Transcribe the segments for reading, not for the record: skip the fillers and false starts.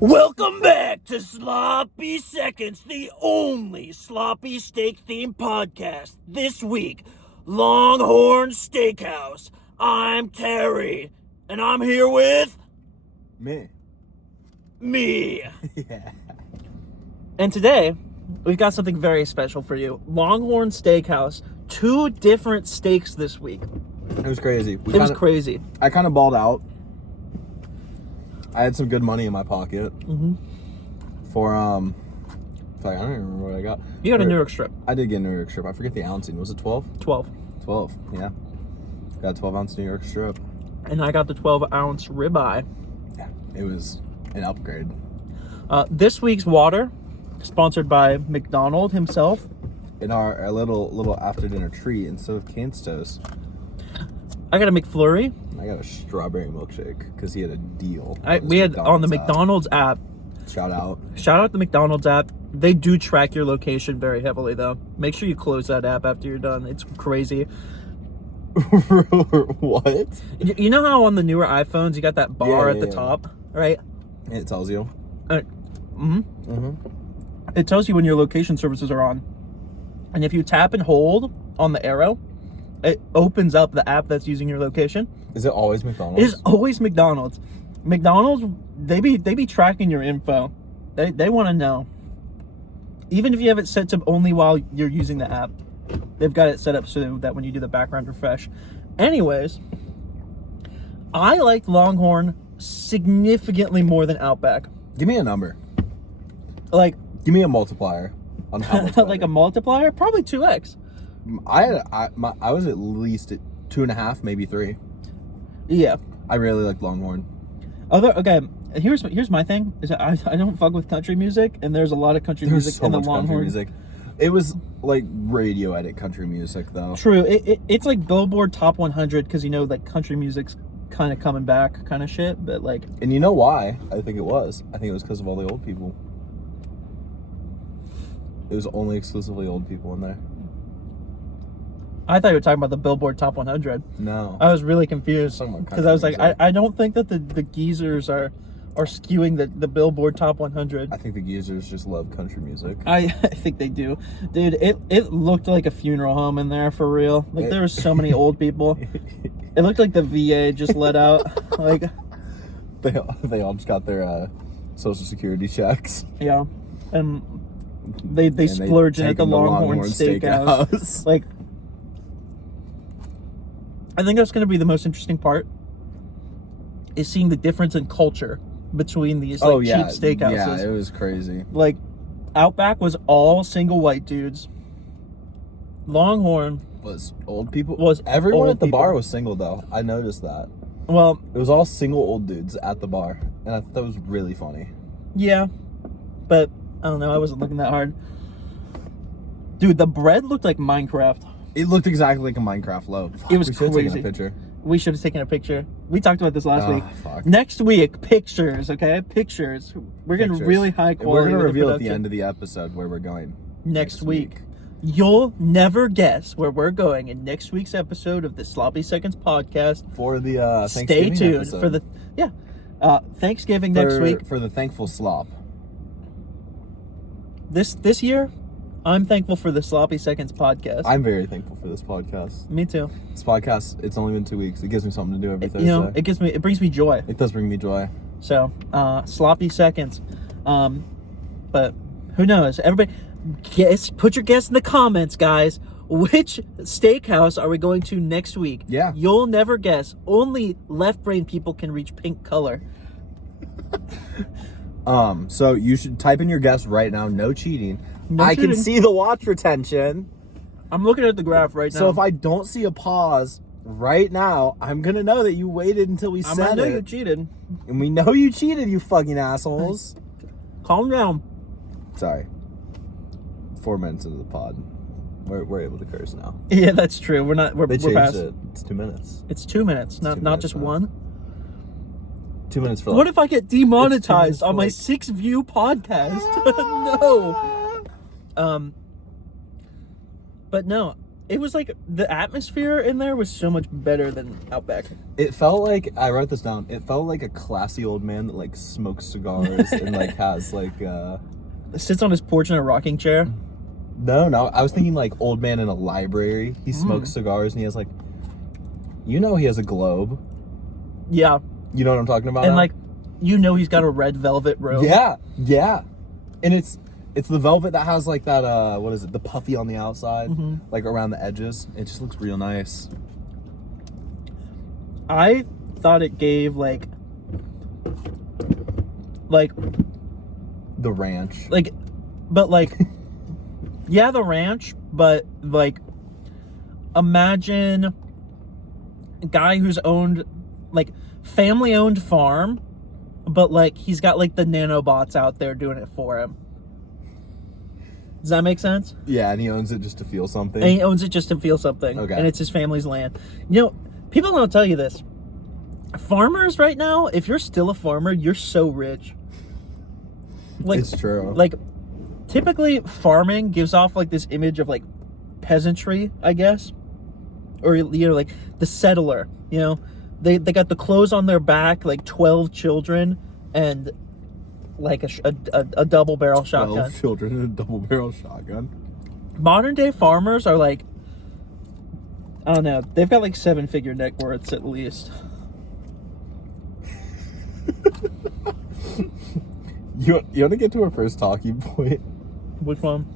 Welcome back to Sloppy Seconds, the only sloppy steak-themed podcast. This week, Longhorn Steakhouse. I'm Terry, and I'm here with... Me. Yeah. And today, we've got something very special for you. Longhorn Steakhouse. 2 different steaks this week. It was crazy. It was crazy. I kind of balled out. I had some good money in my pocket. For, sorry, I don't even remember what I got. You got a New York strip. I did get a New York strip. I forget the ounce. Was it 12? 12. 12, yeah. Got a 12-ounce New York strip. And I got the 12-ounce ribeye. Yeah, it was an upgrade. This week's water, sponsored by McDonald himself. In our little after-dinner treat, instead of Cane's Toast, I got a McFlurry. I got a strawberry milkshake because he had a deal. We had on the McDonald's app. Shout out the McDonald's app. They do track your location very heavily, though. Make sure you close that app after you're done. It's crazy. What? You know how on the newer iPhones you got that bar at the top, right? It tells you. It tells you when your location services are on. And if you tap and hold on the arrow, it opens up the app that's using your location. Is it always McDonald's? It is always McDonald's. McDonald's, they be tracking your info. They want to know. Even if you have it set to only while you're using the app, they've got it set up so that when you do the background refresh. Anyways, I liked Longhorn significantly more than Outback. Give me a number. Give me a multiplier on how much. Like a multiplier? Probably 2x. I was at least at 2.5, maybe 3. Yeah. I really like Longhorn. Okay, here's my thing. Is that I don't fuck with country music, and there's a lot of country music in the Longhorn. Country music. It was like radio edit country music, though. True. It's like Billboard Top 100 because like country music's kind of coming back, kind of shit. But like, and you know why? I think it was because of all the old people. It was only exclusively old people in there. I thought you were talking about the Billboard Top 100. No. I was really confused because I was like, I don't think that the geezers are skewing the Billboard Top 100. I think the geezers just love country music. I think they do. Dude, it looked like a funeral home in there for real. Like there were so many old people. It looked like the VA just let out. Like they all just got their Social Security checks. Yeah. And they splurged at the Longhorn Steakhouse. Like, I think that's going to be the most interesting part, is seeing the difference in culture between these cheap steakhouses. Yeah, it was crazy. Like, Outback was all single white dudes. Longhorn was old people. Everyone at the bar was single, though. I noticed that. Well, it was all single old dudes at the bar, and I thought that was really funny. Yeah, but I don't know. I wasn't looking that hard. Dude, the bread looked like Minecraft. It looked exactly like a Minecraft loaf. It was crazy. Taken a picture. We should have taken a picture. We talked about this last week. Fuck. Next week, pictures, okay? Pictures. We're getting really high quality. We're going to reveal at the end of the episode where we're going. Next week. You'll never guess where we're going in next week's episode of the Sloppy Seconds podcast. For the Thanksgiving Stay tuned episode. for the Thanksgiving next week. For the thankful slop. This year, I'm thankful for the Sloppy Seconds podcast. I'm very thankful for this podcast. Me too. This podcast, it's only been 2 weeks. It gives me something to do every Thursday. It brings me joy. It does bring me joy. So, Sloppy Seconds. But who knows? Everybody, put your guess in the comments, guys. Which steakhouse are we going to next week? Yeah. You'll never guess. Only left brain people can reach pink color. So you should type in your guess right now. No cheating. I can see the watch retention. I'm looking at the graph right now. So if I don't see a pause right now, I'm going to know that you waited until we said it. I know you cheated. And we know you cheated, you fucking assholes. Calm down. Sorry. 4 minutes into the pod. We're able to curse now. Yeah, that's true. We're past it. It's 2 minutes. It's 2 minutes, not just one. 2 minutes for What if I get demonetized on my 6-view podcast? No. But no, it was like the atmosphere in there was so much better than Outback. It felt like, I wrote this down, it felt like a classy old man that like smokes cigars and like has like Sits on his porch in a rocking chair. No, I was thinking like old man in a library. He smokes cigars and he has like, he has a globe. Yeah. You know what I'm talking about? And now? like, he's got a red velvet robe. Yeah. And it's the velvet that has like that, what is it? The puffy on the outside, like around the edges. It just looks real nice. I thought it gave like the ranch. Like, but like, yeah, the ranch, but like, imagine a guy who's owned, like, family-owned farm, but like, he's got like the nanobots out there doing it for him. Does that make sense? Yeah, and he owns it just to feel something. And he owns it just to feel something. Okay. And it's his family's land. You know, people don't tell you this. Farmers right now, if you're still a farmer, you're so rich. Like, it's true. Like, typically farming gives off like this image of like peasantry, I guess. Or, you know, like the settler, you know. They got the clothes on their back, like 12 children, and like a double barrel shotgun. 12 children and a double barrel shotgun. Modern day farmers are like, I don't know, they've got like 7-figure net worths at least. You want to get to our first talking point? Which one?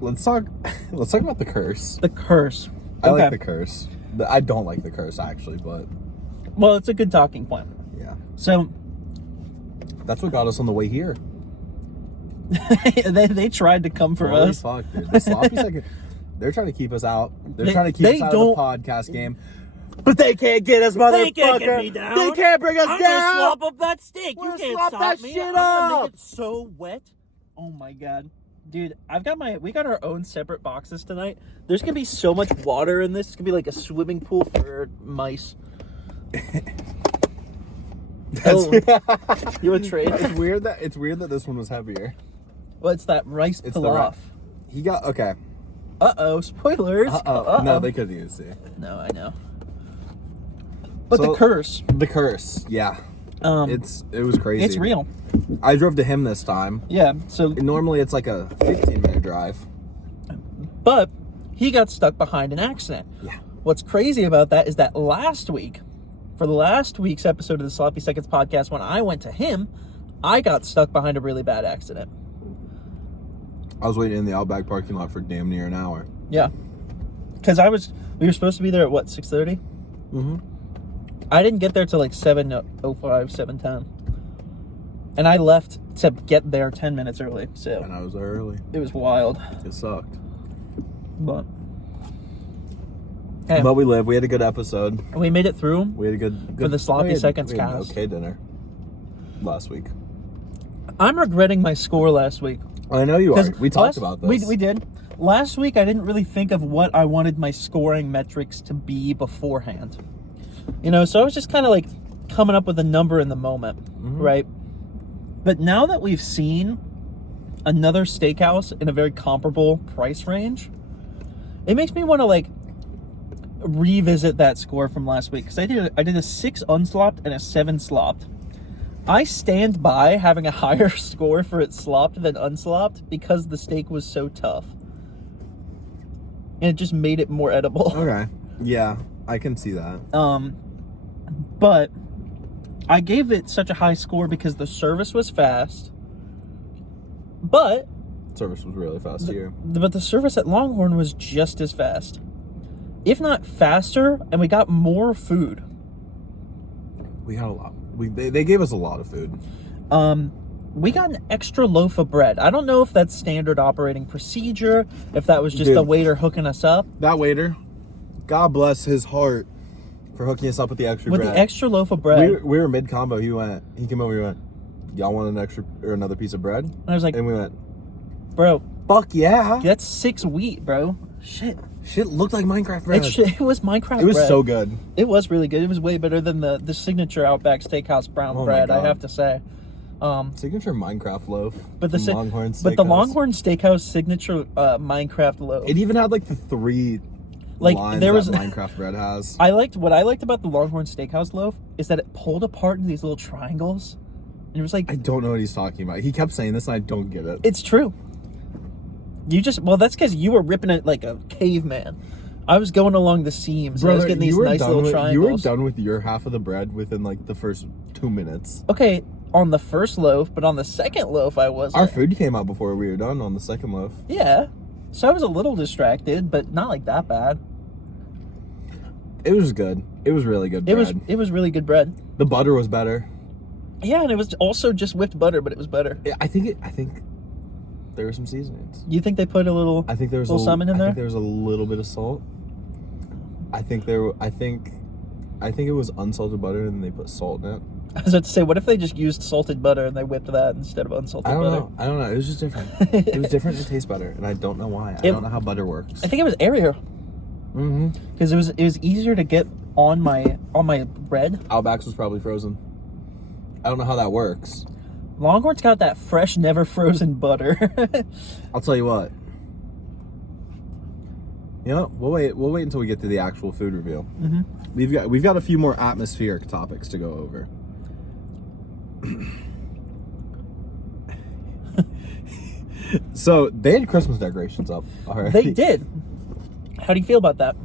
Let's talk about the curse. The curse. I like the curse. I don't like the curse actually, but well, it's a good talking point. Yeah. So that's what got us on the way here. they tried to come for Holy us. Fuck, dude. The sloppy second. They're trying to keep us out. They're trying to keep us out of the podcast game. But they can't get us, motherfucker. They can't get me down. They can't bring us I'm down. gonna slop up that steak. We're You can't slop stop that me. shit I'm gonna up. make it so wet. Oh my god. Dude, we got our own separate boxes tonight. There's gonna be so much water in this. It's gonna be like a swimming pool for mice. You a trade? It's weird that this one was heavier. Well, it's that rice pilaf. He got okay. Uh-oh, spoilers. No, they couldn't even see. No, I know. But So, the curse. The curse, yeah. It was crazy. It's real. I drove to him this time. Yeah, so Normally it's like a 15-minute drive. but he got stuck behind an accident. Yeah. What's crazy about that is that last week, for the last week's episode of the Sloppy Seconds podcast, when I went to him, I got stuck behind a really bad accident. I was waiting in the Outback parking lot for damn near an hour. Yeah. Because we were supposed to be there at what, 6:30? Mm-hmm. I didn't get there till like 7:05, 7:10. And I left to get there 10 minutes early, so. And I was there early. It was wild. It sucked. But. Hey, But we lived. We had a good episode. we made it through. We had a good For the Sloppy Seconds we had an cast. okay dinner last week. I'm regretting my score last week. I know you are. 'Cause We talked about this. We did. Last week, I didn't really think of what I wanted my scoring metrics to be beforehand. You know, so I was just kind of like coming up with a number in the moment, right? But now that we've seen another steakhouse in a very comparable price range, it makes me want to like revisit that score from last week. Because I did a 6 unslopped and a 7 slopped. I stand by having a higher score for it slopped than unslopped because the steak was so tough. And it just made it more edible. Okay. Yeah, I can see that. But I gave it such a high score because the service was fast. But Service was really fast here. But the service at Longhorn was just as fast. If not faster, and we got more food. We got a lot. They gave us a lot of food. We got an extra loaf of bread. I don't know if that's standard operating procedure, if that was just Dude. the waiter hooking us up. That waiter, God bless his heart for hooking us up with the extra With bread. the extra loaf of bread. We were mid combo. He came over. He went, "Y'all want an extra or another piece of bread?" And I was like, And we went, bro, "Fuck yeah!" that's 6 wheat, bro. Shit. Shit looked like Minecraft bread. It was Minecraft It was bread. so good. It was really good. It was way better than the signature Outback Steakhouse brown Oh my bread, I God. have to say. Signature Minecraft loaf. But from Longhorn Steakhouse. But the Longhorn Steakhouse signature Minecraft loaf. It even had like the 3 lines there was that Minecraft bread has. What I liked about the Longhorn Steakhouse loaf is that it pulled apart in these little triangles. And it was like, I don't know what he's talking about. He kept saying this and I don't get it. It's true. That's because you were ripping it like a caveman. I was going along the seams. Brother, I was getting these nice little triangles. You were done with your half of the bread within like the first 2 minutes. Okay, on the first loaf, but on the second loaf I wasn't. Our food came out before we were done on the second loaf. Yeah. So I was a little distracted, but not like that bad. It was good. It was really good bread. It was really good bread. The butter was better. Yeah, and it was also just whipped butter, but it was better. I think there were some seasonings. You think they put a little? I think there was little salmon in there. I think there was a little bit of salt. I think it was unsalted butter and they put salt in it. I was about to say, what if they just used salted butter and they whipped that instead of unsalted butter? I don't know. It was just different. It was different and it tastes better, and I don't know why. I don't know how butter works. I think it was airier. Mm-hmm. Because it was easier to get on my bread. Outback's was probably frozen. I don't know how that works. Longhorn's got that fresh, never frozen butter. I'll tell you what. You know, we'll wait until we get to the actual food review. Mm-hmm. We've got a few more atmospheric topics to go over. So they had Christmas decorations up already. They did. How do you feel about that?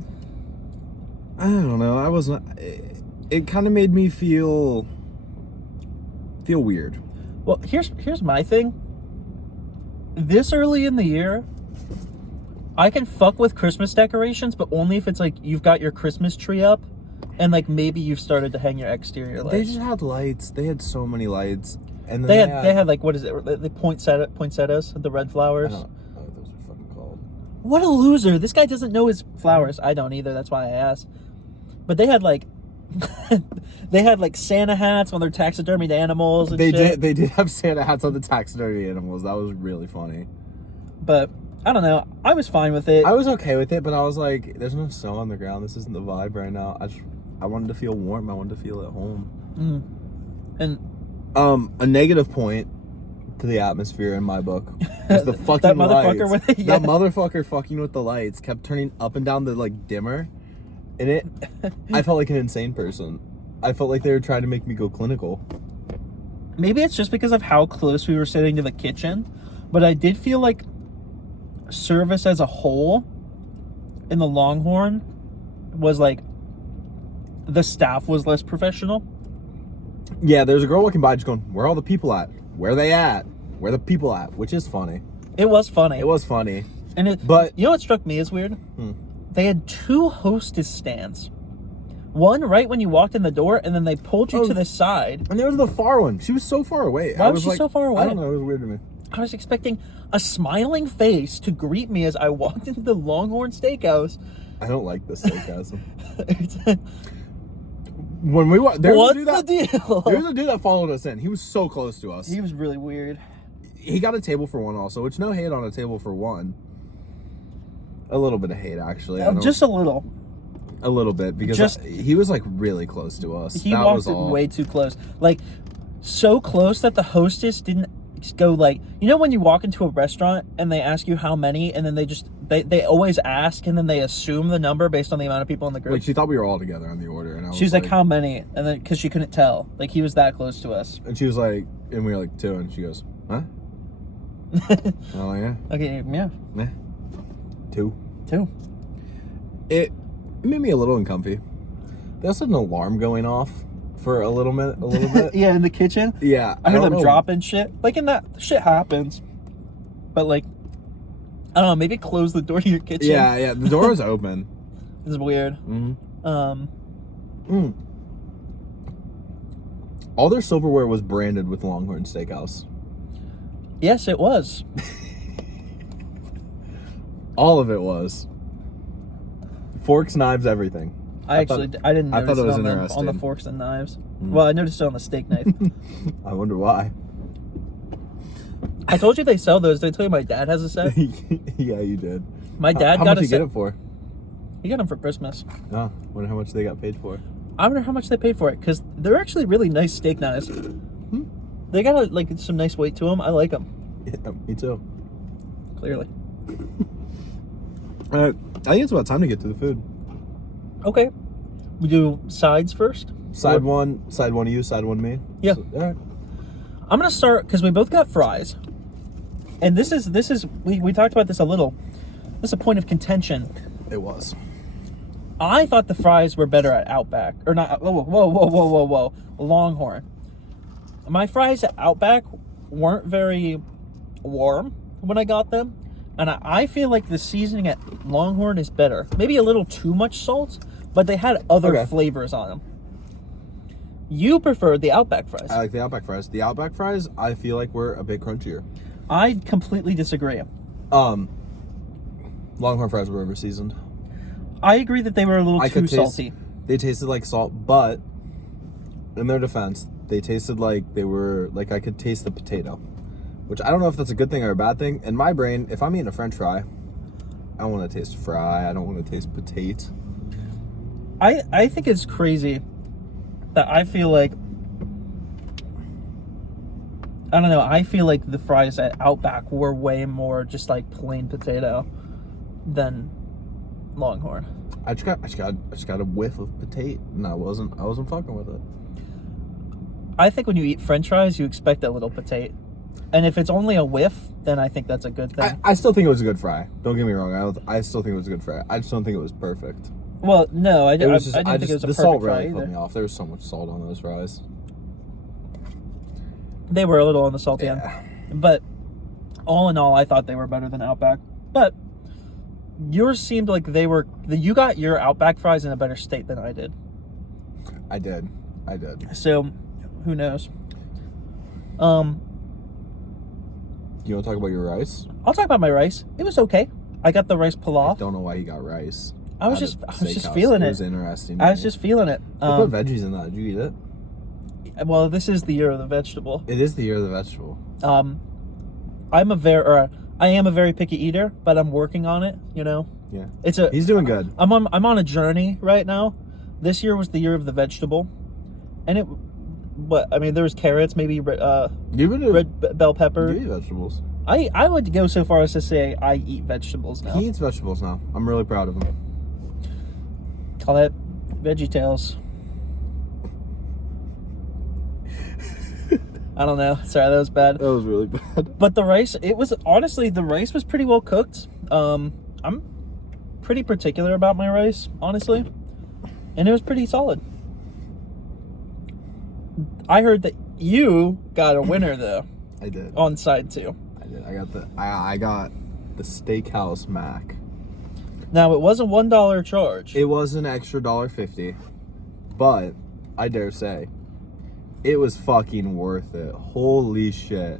I don't know. I wasn't. It kind of made me feel weird. Well, here's my thing. This early in the year, I can fuck with Christmas decorations, but only if it's like you've got your Christmas tree up and like maybe you've started to hang your exterior lights. They just had lights. They had so many lights. And then they had like, what is it? The poinsettias, the red flowers. I don't know what those are fucking called. What a loser. This guy doesn't know his flowers. I don't either. That's why I asked. But they had like Santa hats on their taxidermied animals and shit. They did have Santa hats on the taxidermy animals. That was really funny. But I don't know. I was fine with it. I was okay with it, but I was like, there's no snow on the ground. This isn't the vibe right now. I wanted to feel warm. I wanted to feel at home. And a negative point to the atmosphere in my book is the fucking that motherfucker lights. that motherfucker fucking with the lights kept turning up and down the like dimmer. And I felt like an insane person. I felt like they were trying to make me go clinical. Maybe it's just because of how close we were sitting to the kitchen, but I did feel like service as a whole in the Longhorn was like the staff was less professional. Yeah, there's a girl walking by just going, where are all the people at? Where are they at? Where are the people at? Which is funny. It was funny. It was funny. But you know what struck me as weird? They had 2 hostess stands. One right when you walked in the door, and then they pulled you to the side. And there was the far one. She was so far away. Why was she so far away? I don't know. It was weird to me. I was expecting a smiling face to greet me as I walked into the Longhorn Steakhouse. I don't like this sarcasm. When we what's the deal? There was a dude that followed us in. He was so close to us. He was really weird. He got a table for one also, which no hate on a table for one. A little bit of hate, actually. Just a little. A little bit, because he was like really close to us. He walked way too close. Like, so close that the hostess didn't go like, you know when you walk into a restaurant and they ask you how many, and then they always ask and then they assume the number based on the amount of people in the group. Like, she thought we were all together on the order, and she was like, how many? And then because she couldn't tell, like he was that close to us. And she was like, and we were like 2, and she goes, huh? Oh yeah. Okay, yeah. 2. It made me a little uncomfy. They also had an alarm going off for a little bit. Yeah, in the kitchen. Yeah, I heard them dropping shit. Like, in that shit happens. But like, I don't know. Maybe close the door to your kitchen. Yeah. The door was open. This is weird. All their silverware was branded with Longhorn Steakhouse. Yes, it was. All of it was. Forks, knives, everything. I didn't notice I thought it was on interesting. the forks and knives. Well, I noticed it on the steak knife. I wonder why. I told you they sell those. Did I tell you my dad has a set? Yeah, you did. My dad how got much a set. Get it for? He got them for Christmas. Oh, wonder how much they got paid for. I wonder how much they paid for it, because they're actually really nice steak knives. They got like some nice weight to them. I like them. Yeah, me too. Clearly. All right, I think it's about time to get to the food. Okay. We do sides first. Side one you, side one me. Yeah. So, all right. I'm gonna start because we both got fries, and this is we talked about this a little. This is a point of contention. It was. I thought the fries were better at Outback, or not. Whoa, Longhorn. My fries at Outback weren't very warm when I got them, and I feel like the seasoning at Longhorn is better. Maybe a little too much salt, but they had other flavors on them. You preferred the Outback fries. I like the Outback fries. The Outback fries, I feel like were a bit crunchier. I completely disagree. Longhorn fries were over seasoned. I agree that they were a little too salty. They tasted like salt, but in their defense, they tasted like they were like I could taste the potato, which I don't know if that's a good thing or a bad thing. In my brain, if I'm eating a French fry, I want to taste fry. I don't want to taste potato. I think it's crazy that I feel like, I don't know, I feel like the fries at Outback were way more just like plain potato than Longhorn. I just got a whiff of potato, and I wasn't fucking with it. I think when you eat French fries, you expect a little potato, and if it's only a whiff, then I think that's a good thing. I still think it was a good fry. Don't get me wrong. I still think it was a good fry. I just don't think it was perfect. Well, no, I didn't think it was a the perfect salt fry really either. put me off. There was so much salt on those fries. They were a little on the salty end, Yeah. but all in all, I thought they were better than Outback. But yours seemed like they were. You got your Outback fries in a better state than I did. I did. So, who knows? You want to talk about your rice? I'll talk about my rice. It was okay. I got the rice I pilaf. don't know why you got rice. I was just feeling it. It was interesting. I was just feeling it. They put veggies in that. Did you eat it? Well, this is the year of the vegetable. It is the year of the vegetable. I am a very picky eater, but I'm working on it. You know. Yeah. He's doing good. I'm on a journey right now. This year was the year of the vegetable, and there was carrots, maybe red bell pepper. You eat vegetables. I would go so far as to say I eat vegetables now. He eats vegetables now. I'm really proud of him. Call that VeggieTales. I don't know. Sorry, that was bad. That was really bad. But the rice, the rice was pretty well cooked. I'm pretty particular about my rice, honestly. And it was pretty solid. I heard that you got a winner though. I did. On side 2. I did. I got the Steakhouse Mac. Now it was a $1 charge. It was an extra $1.50, but I dare say it was fucking worth it. Holy shit.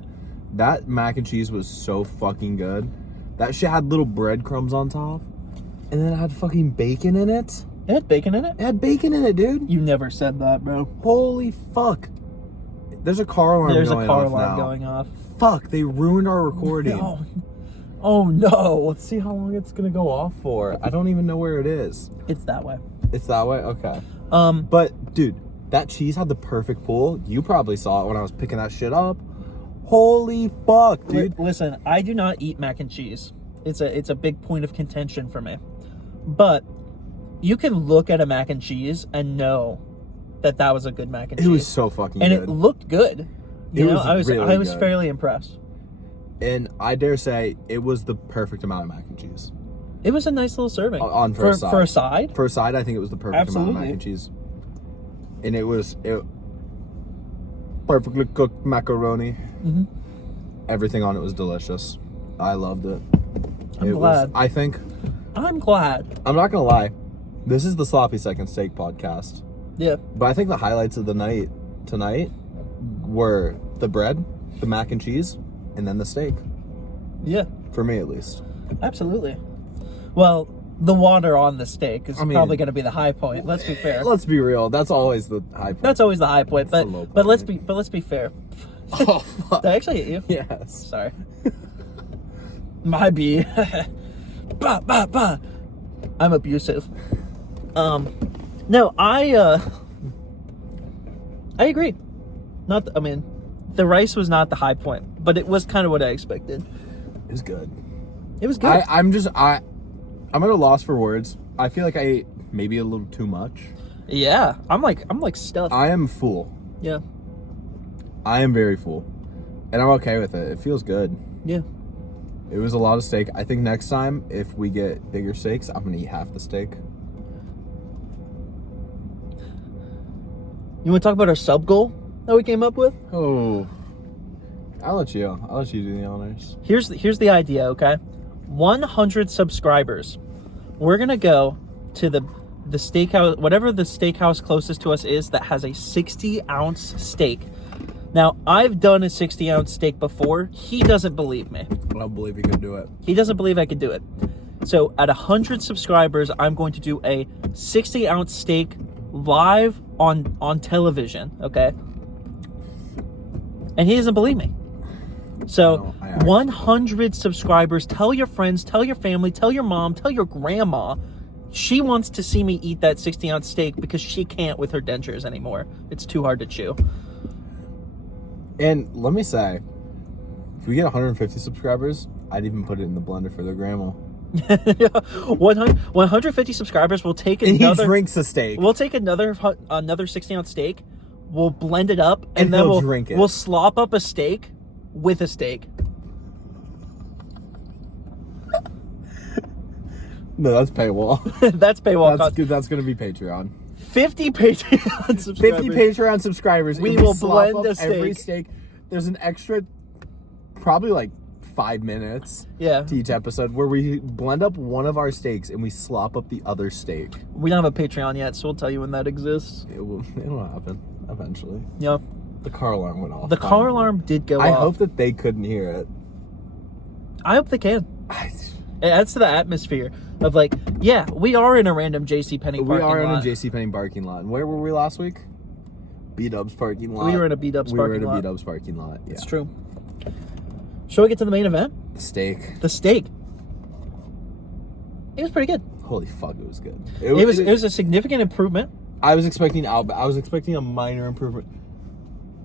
That mac and cheese was so fucking good. That shit had little breadcrumbs on top. And then it had fucking bacon in it. It had bacon in it? It had bacon in it, dude. You never said that, bro. Holy fuck. There's a car alarm going off. Fuck, they ruined our recording. No. Oh no. Let's see how long it's gonna go off for. I don't even know where it is. It's that way. It's that way? Okay. But, dude, that cheese had the perfect pull. You probably saw it when I was picking that shit up. Holy fuck, dude. Listen, I do not eat mac and cheese. It's a big point of contention for me. But you can look at a mac and cheese know that was a good mac and cheese. It was so fucking and good. And it looked good. I was fairly impressed. And I dare say it was the perfect amount of mac and cheese. It was a nice little serving. For a side. For a side? For a side, I think it was the perfect amount of mac and cheese. And it was perfectly cooked macaroni. Mm-hmm. Everything on it was delicious. I loved it. I'm glad. I'm glad. I'm not gonna lie. This is the Sloppy Second Steak podcast. Yeah. But I think the highlights of the night tonight were the bread, the mac and cheese, and then the steak. Yeah. For me, at least. Absolutely. Well, the water on the steak is probably going to be the high point. Let's be fair. Let's be real. That's always the high point. That's always the high point. But let's be fair. Oh fuck! Did I actually hit you? Yes. Sorry. My B. Bah, bah, bah. I'm abusive. No, I agree. The rice was not the high point, but it was kind of what I expected. It was good. It was good. I'm at a loss for words. I feel like I ate maybe a little too much. Yeah, I'm like stuffed. I am full. Yeah. I am very full. And I'm okay with it. It feels good. Yeah. It was a lot of steak. I think next time, if we get bigger steaks, I'm going to eat half the steak. You want to talk about our sub goal that we came up with? Oh. I'll let you do the honors. Here's the idea, okay? 100 subscribers. We're going to go to the steakhouse, whatever the steakhouse closest to us is that has a 60-ounce steak. Now, I've done a 60-ounce steak before. He doesn't believe me. I don't believe he could do it. He doesn't believe I could do it. So, at 100 subscribers, I'm going to do a 60-ounce steak live on television, okay? And he doesn't believe me. So, 100 subscribers. Tell your friends, tell your family, tell your mom, tell your grandma. She wants to see me eat that 60-ounce steak because she can't with her dentures anymore. It's too hard to chew. And let me say, if we get 150 subscribers, I'd even put it in the blender for their grandma. 150 subscribers. We'll take And another. he drinks a steak. We'll take another 60-ounce steak. We'll blend it up, And then he'll drink it. We'll slop up a steak with a steak. No, that's paywall. That's paywall. That's going to be Patreon. 50 Patreon subscribers. 50 Patreon subscribers. We and will slop blend up a every steak. steak. There's an extra, probably like 5 minutes Yeah. to each episode where we blend up one of our steaks and we slop up the other steak. We don't have a Patreon yet, so we'll tell you when that exists. It'll happen eventually. Yeah. The car alarm went off. The car alarm did go off. I hope that they couldn't hear it. I hope they can. It adds to the atmosphere of like, yeah, we are in a random JCPenney parking lot. We are in a JCPenney parking lot. And where were we last week? B-Dubs parking lot. We were in a B-Dubs parking lot. B-Dubs parking lot. Yeah. It's true. Shall we get to the main event? The steak. The steak. It was pretty good. Holy fuck, it was good. It was a significant improvement. I was expecting a minor improvement.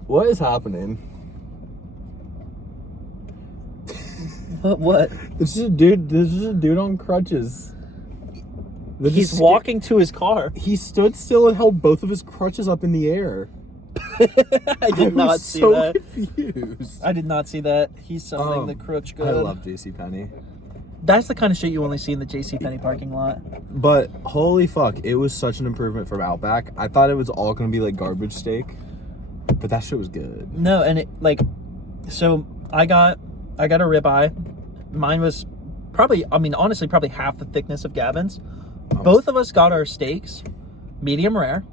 What is happening? What? This is a dude on crutches. He's walking to his car. He stood still and held both of his crutches up in the air. I did not see that. Confused. I did not see that. He's selling the crutch good. I love JCPenney. That's the kind of shit you only see in the JCPenney parking lot. But holy fuck, it was such an improvement from Outback. I thought it was all gonna be like garbage steak, but that shit was good. No, and it like, so I got a ribeye. Mine was probably, honestly, probably half the thickness of Gavin's. Both of us got our steaks medium rare.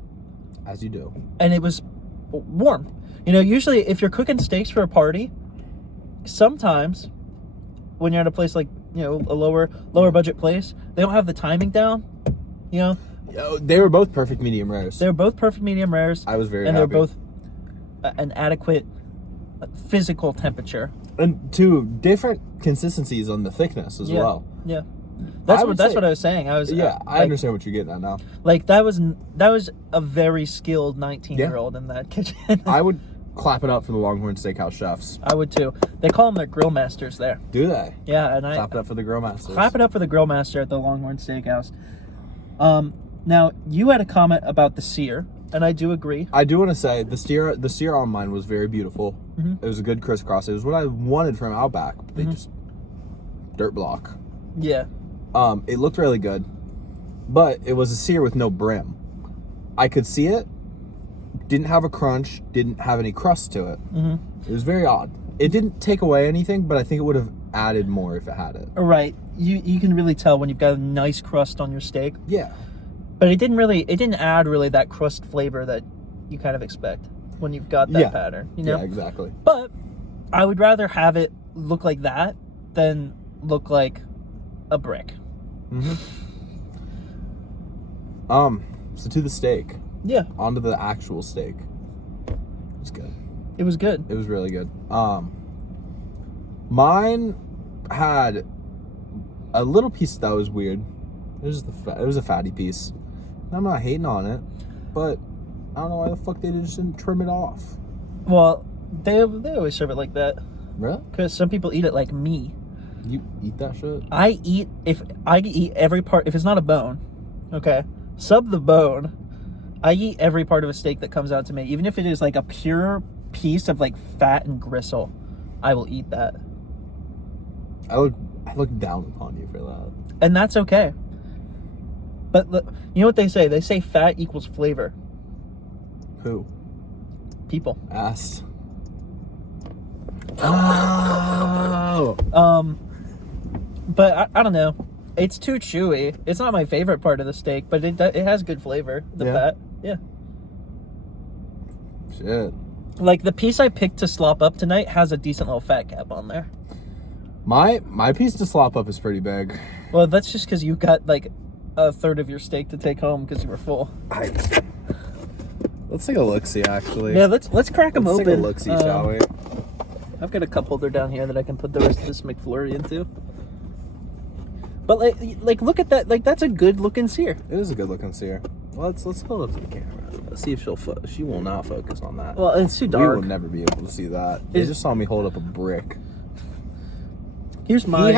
As you do. And it was warm. You know, usually if you're cooking steaks for a party, sometimes when you're at a place like, you know, a lower budget place, they don't have the timing down, you know. They were both perfect medium rares. They were both perfect medium rares. I was very and happy. they're both an adequate physical temperature. And two different consistencies on the thickness as well. Yeah. That's what I was saying. I understand what you're getting at now. Like that was a very skilled 19-year-old in that kitchen. I would clap it up for the Longhorn Steakhouse chefs. I would too. They call them their grill masters there. Do they? Yeah, and clap it up for the grill masters. Clap it up for the grill master at the Longhorn Steakhouse. Now you had a comment about the sear, and I do agree. I do want to say the sear on mine was very beautiful. Mm-hmm. It was a good crisscross. It was what I wanted from Outback. They just dirt block. Yeah. It looked really good, but it was a sear with no brim. I could see it. Didn't have a crunch. Didn't have any crust to it. Mm-hmm. It was very odd. It didn't take away anything, but I think it would have added more if it had it. Right. You can really tell when you've got a nice crust on your steak. Yeah. But it didn't add really that crust flavor that you kind of expect when you've got that pattern. You know? Yeah, exactly. But I would rather have it look like that than look like a brick. Mm-hmm. So to the steak. Yeah. Onto the actual steak. It was good. It was good. It was really good. Mine had a little piece that was weird. It was a fatty piece. I'm not hating on it, but I don't know why the fuck they just didn't trim it off. Well, They always serve it like that. Really? Because some people eat it like me. You eat that shit? I eat every part. If it's not a bone, okay, sub the bone. I eat every part of a steak that comes out to me, even if it is like a pure piece of like fat and gristle. I will eat that. I look down upon you for that. And that's okay. But you know what they say? They say fat equals flavor. Who? People. Ass. Oh. But I don't know. It's too chewy. It's not my favorite part of the steak, but it has good flavor. The fat. Yeah. Shit. Like the piece I picked to slop up tonight has a decent little fat cap on there. My piece to slop up is pretty big. Well, that's just because you got like a third of your steak to take home because you were full. Let's take a look-see, actually. Yeah, let's crack them open. Let's take a look-see, shall we? I've got a cup holder down here that I can put the rest of this McFlurry into. But like look at that. Like that's a good looking sear. It is a good looking sear. Let's hold up to the camera. Let's see if she will not focus on that. Well, it's too dark. We will never be able to see that. They just saw me hold up a brick. Here's mine.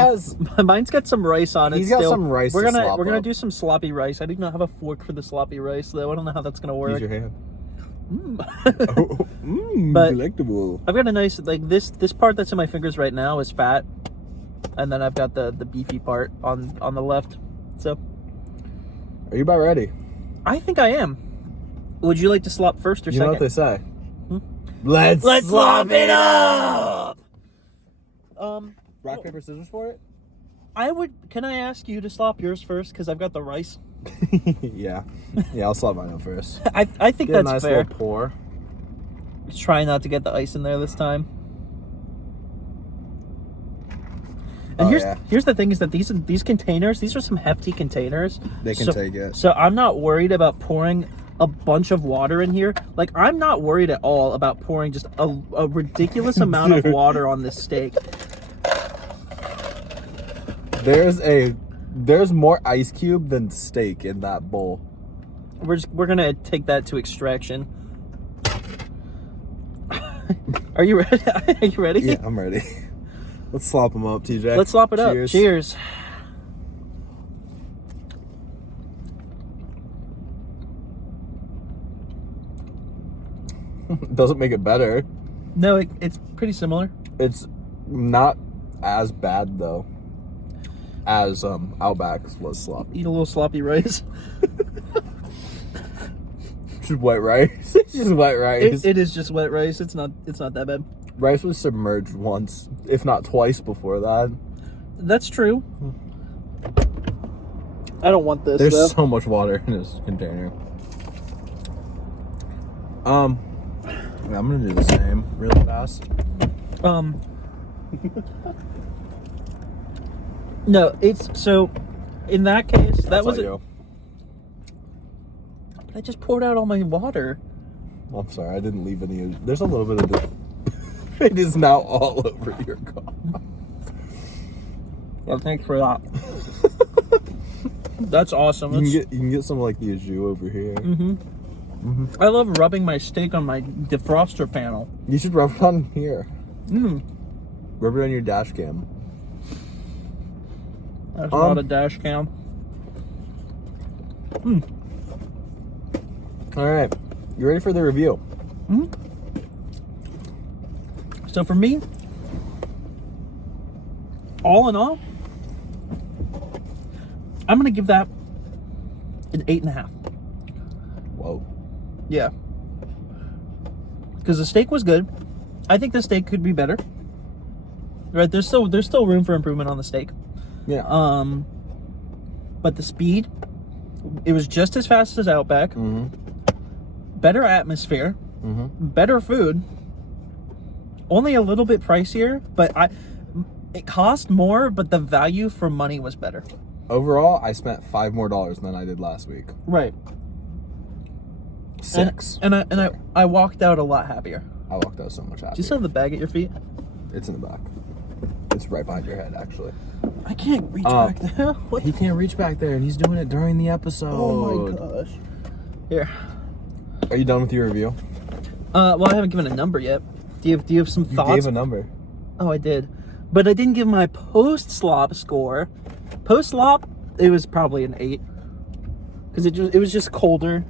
Mine's got some rice on it. He's got some rice. We're gonna do some sloppy rice. I do not have a fork for the sloppy rice though. I don't know how that's gonna work. Use your hand. But delectable. I've got a nice like this part that's in my fingers right now is fat, and then I've got the beefy part on the left. So, are you about ready? I think I am. Would you like to slop first or second? You know what they say? Let's slop it up. Rock, paper, scissors for it? Can I ask you to slop yours first? Because I've got the rice. Yeah, I'll slop mine up first. I think Get that's a nice fair. little pour. Try not to get the ice in there this time. And here's the thing is that these containers, these are some hefty containers. They can take it. So I'm not worried about pouring a bunch of water in here. Like I'm not worried at all about pouring just a ridiculous amount of water on this steak. There's more ice cube than steak in that bowl. We're gonna take that to extraction. Are you ready? Are you ready? Yeah, I'm ready. Let's slop them up, TJ. Let's slop it up. Cheers. Doesn't make it better. No, it's pretty similar. It's not as bad though as Outback's was sloppy. Eat a little sloppy rice. Just wet rice. It's just wet rice. It is just wet rice. It's not that bad. Rice was submerged once, if not twice before that. That's true. I don't want this. There's so much water in this container. I'm gonna do the same really fast. No, it's so. In that case, that was. I just poured out all my water. I'm sorry, I didn't leave any. There's a little bit of this. It is now all over your car. Well, thanks for that. That's awesome. You can get some like the au jus over here. I love rubbing my steak on my defroster panel. You should rub it on here. Rub it on your dash cam. That's not a dash cam. All right, you ready for the review? So for me, all in all, I'm gonna give that an 8.5. Whoa. Yeah. Because the steak was good. I think the steak could be better. Right? There's still room for improvement on the steak. Yeah. But the speed, it was just as fast as Outback. Better atmosphere. Better food. Only a little bit pricier, but it cost more, but the value for money was better. Overall, I spent $5 more than I did last week. Right. 6. And I walked out a lot happier. I walked out so much happier. Do you still have the bag at your feet? It's in the back. It's right behind your head, actually. I can't reach back there. What? He can't reach back there, and he's doing it during the episode. Oh my gosh. Here. Are you done with your review? Well, I haven't given a number yet. Do you have some You thoughts? gave a number. Oh, I did. But I didn't give my post-slop score. Post-slop, it was probably an 8. Because it was just colder.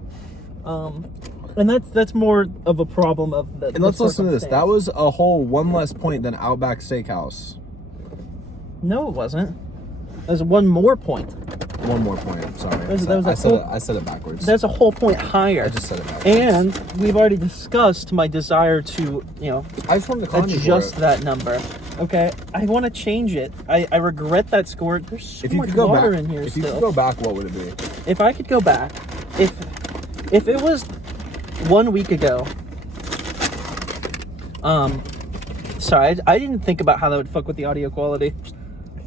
And that's more of a problem of the. And let's listen to this. That was a whole 1 less point than Outback Steakhouse. No, it wasn't. There's 1 more point. 1 more point. Sorry. I said it backwards. That's a whole point higher. I just said it backwards. And we've already discussed my desire to, I just wanted to con you for adjust it. that number. Okay, I want to change it. I regret that score. There's so If you much could go water back, in here if you still. could go back, what would it be? If I could go back, if it was 1 week ago, sorry, I didn't think about how that would fuck with the audio quality.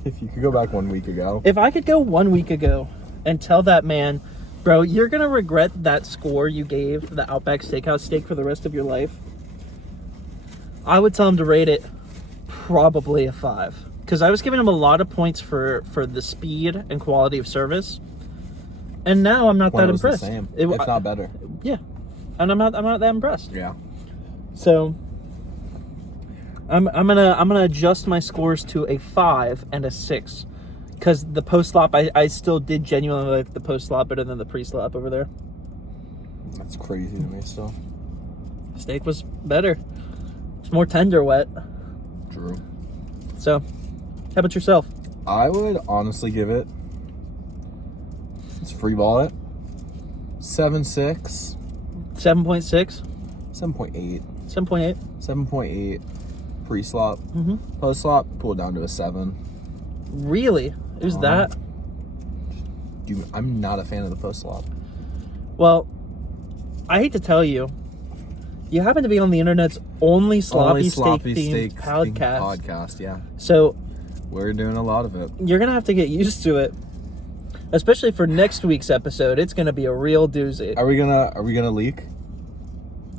If you could go back 1 week ago. If I could go 1 week ago and tell that man, bro, you're gonna regret that score you gave the Outback Steakhouse steak for the rest of your life, I would tell him to rate it probably a 5. Because I was giving him a lot of points for the speed and quality of service. And now I'm not When that it was impressed. the same, if not better. Yeah. And I'm not that impressed. Yeah. So I'm gonna adjust my scores to a 5 and a 6. Because the post-slop, I still did genuinely like the post-slop better than the pre-slop over there. That's crazy to me still. Steak was better. It's more tender wet. True. So, how about yourself? I would honestly give it, let's free ball it, 7.6. 7.6? 7.8. 7.8? 7.8 pre-slop. Mm-hmm. Post-slop, pull it down to a 7. Really? It was that? Dude, I'm not a fan of the post-slop. Well, I hate to tell you, you happen to be on the internet's only sloppy steak-themed podcast. Yeah. So we're doing a lot of it. you're going to have to get used to it. Especially for next week's episode. It's going to be a real doozy. Are we gonna leak?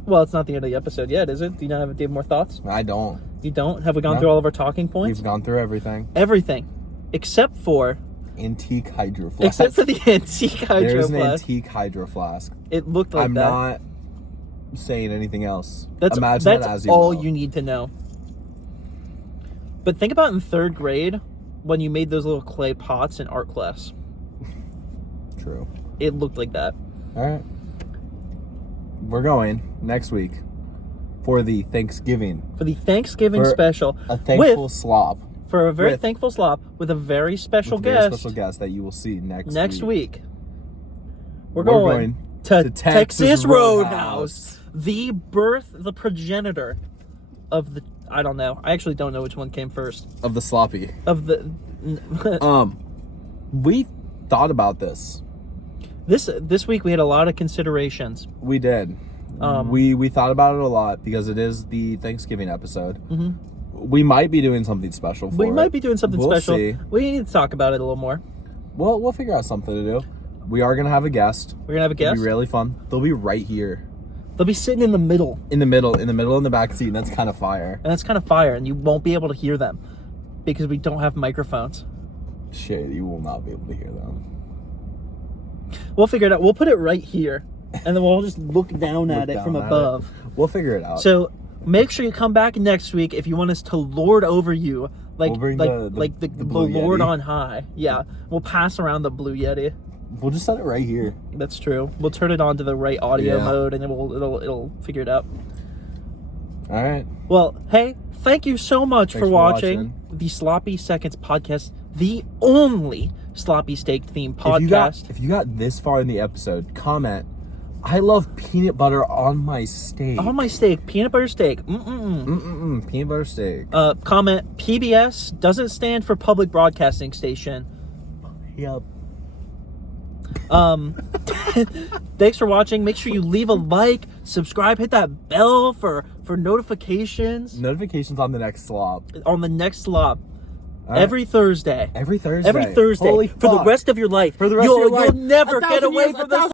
Well, it's not the end of the episode yet, is it? Do you have more thoughts? I don't. You don't? Have we gone No. through all of our talking points? We've gone through everything. Everything. Except for Antique hydro flask. the antique hydro There's an flask. antique hydro flask. It looked like I'm that. not saying anything else. That's Imagine that's that as you all will. you need to know. But think about in 3rd grade when you made those little clay pots in art class. True. It looked like that. All right. We're going next week for the Thanksgiving. For the Thanksgiving For special. A thankful with, slop. For a very with- thankful slop with a very special With a very guest. special guest that you will see next week. We're We're going to Texas Texas Roadhouse. Roadhouse. The progenitor of the, I don't know. I actually don't know which one came first. Of the sloppy. Of the, We thought about this. this week we had a lot of considerations. We did. We thought about it a lot because it is the Thanksgiving episode. Mm-hmm. We might be doing something special for it. We might be doing something We'll special. see. We need to talk about it a little more. Well, we'll figure out something to do. We are gonna have a guest. We're gonna have a It'll guest. be really fun. They'll be right here. They'll be sitting in the middle, In the middle, in the back seat, and that's kind of fire. and that's kind of fire, and you won't be able to hear them because we don't have microphones. Shit, you will not be able to hear them. We'll figure it out. We'll put it right here, and then we'll just look down at Look it down from at above. it. We'll figure it out. So make sure you come back next week if you want us to lord over you, like We'll bring the Blue Lord Yeti. on high. Yeah, we'll pass around the Blue Yeti. We'll just set it right here. That's true. We'll turn it on to the right audio Yeah. mode, and it'll figure it out. All right. Well, hey, thank you so much Thanks for for watching watching. the Sloppy Seconds podcast, the only sloppy steak themed podcast. If you got this far in the episode, comment, I love peanut butter on my steak. On my steak, peanut butter steak. Peanut butter steak. Comment, PBS doesn't stand for Public Broadcasting Station. Yep. Thanks for watching. Make sure you leave a like, subscribe, hit that bell for notifications Notifications on the next slop. on the next slop. All right. Every Thursday. Every Thursday. Every Thursday. Holy For the fuck. rest of your life. For the rest of your life. You'll never get 1,000 away years, from this